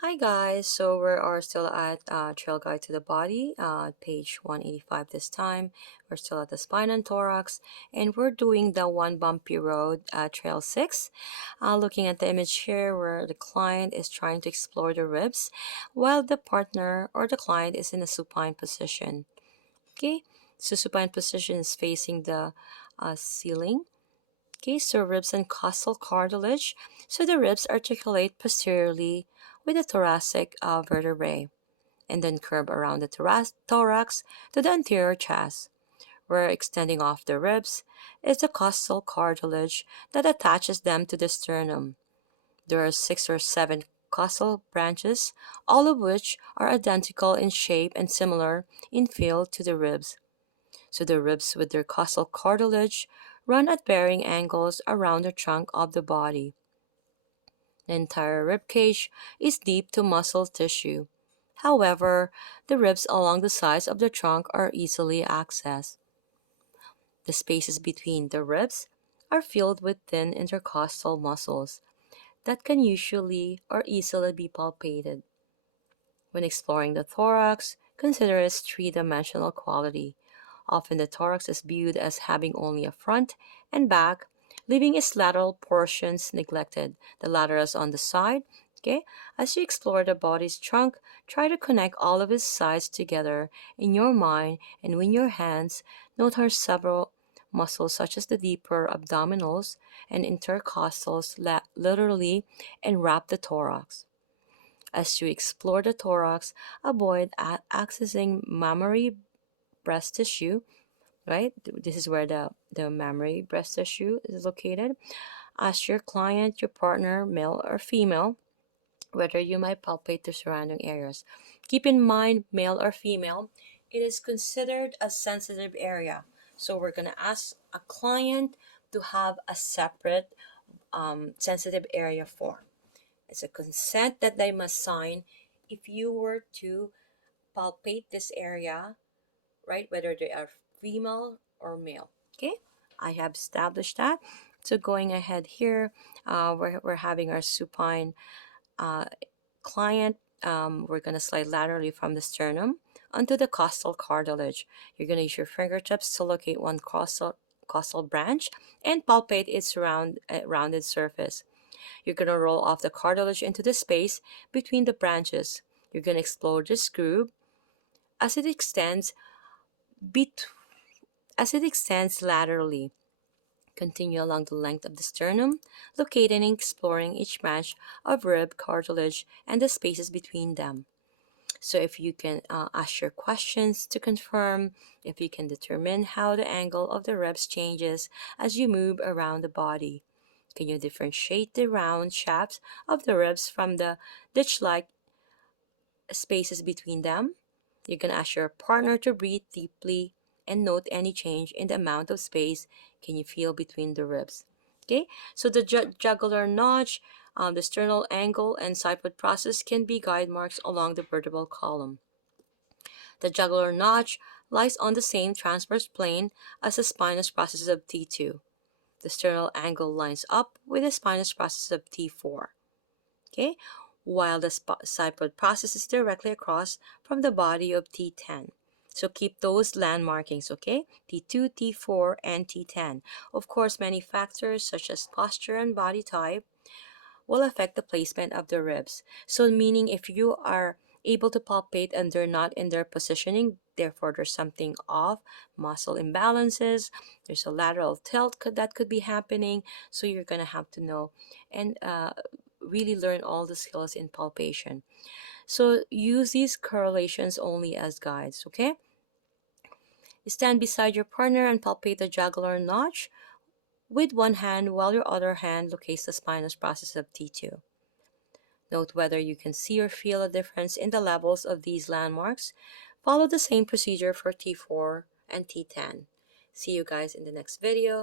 Hi guys, so we are still at Trail Guide to the Body, page 185 this time. We're still at the spine and thorax, and we're doing the one bumpy road, Trail 6. Looking at the image here where the client is trying to explore the ribs, while the partner or the client is in a supine position. Okay, so supine position is facing the ceiling. Okay, so ribs and costal cartilage. So the ribs articulate posteriorly with the thoracic vertebrae and then curve around the thorax to the anterior chest, where extending off the ribs is the costal cartilage that attaches them to the sternum. There are 6 or 7 costal branches, all of which are identical in shape and similar in feel to the ribs. So the ribs with their costal cartilage run at varying angles around the trunk of the body. The entire rib cage is deep to muscle tissue. However, the ribs along the sides of the trunk are easily accessed. The spaces between the ribs are filled with thin intercostal muscles that can usually or easily be palpated. When exploring the thorax, consider its three-dimensional quality. Often the thorax is viewed as having only a front and back, leaving its lateral portions neglected. The laterals on the side. Okay, as you explore the body's trunk, try to connect all of its sides together in your mind and with your hands. Note how several muscles such as the deeper abdominals and intercostals literally enwrap the thorax. As you explore the thorax, avoid accessing mammary breast tissue, right? This is where the mammary breast tissue is located. Ask your client, your partner, male or female, whether you might palpate the surrounding areas. Keep in mind, male or female, it is considered a sensitive area. So we're going to ask a client to have a separate sensitive area form. It's a consent that they must sign if you were to palpate this area, right? Whether they are female or male. Okay, I have established that. So going ahead here, we're having our supine uh, client. We're going to slide laterally from the sternum onto the costal cartilage. You're going to use your fingertips to locate one costal branch and palpate its rounded surface. You're going to roll off the cartilage into the space between the branches. You're going to explore this groove as it extends laterally. Continue along the length of the sternum, locating and exploring each branch of rib cartilage and the spaces between them. So if you can ask your questions to confirm if you can determine how the angle of the ribs changes as you move around the body. Can you differentiate the round shafts of the ribs from the ditch-like spaces between them? You can ask your partner to breathe deeply and note any change in the amount of space can you feel between the ribs. Okay, so the jugular notch, the sternal angle, and side-foot process can be guide marks along the vertebral column. The jugular notch lies on the same transverse plane as the spinous process of T2. The sternal angle lines up with the spinous process of T4. Okay, while the side-foot process is directly across from the body of T10. So keep those land markings, okay? T2, T4, and T10. Of course, many factors such as posture and body type will affect the placement of the ribs. So meaning if you are able to palpate and they're not in their positioning, therefore there's something off, muscle imbalances, there's a lateral tilt that could be happening. So you're going to have to know and really learn all the skills in palpation. So use these correlations only as guides, okay? Stand beside your partner and palpate the jugular notch with one hand while your other hand locates the spinous process of T2. Note whether you can see or feel a difference in the levels of these landmarks. Follow the same procedure for T4 and T10. See you guys in the next video.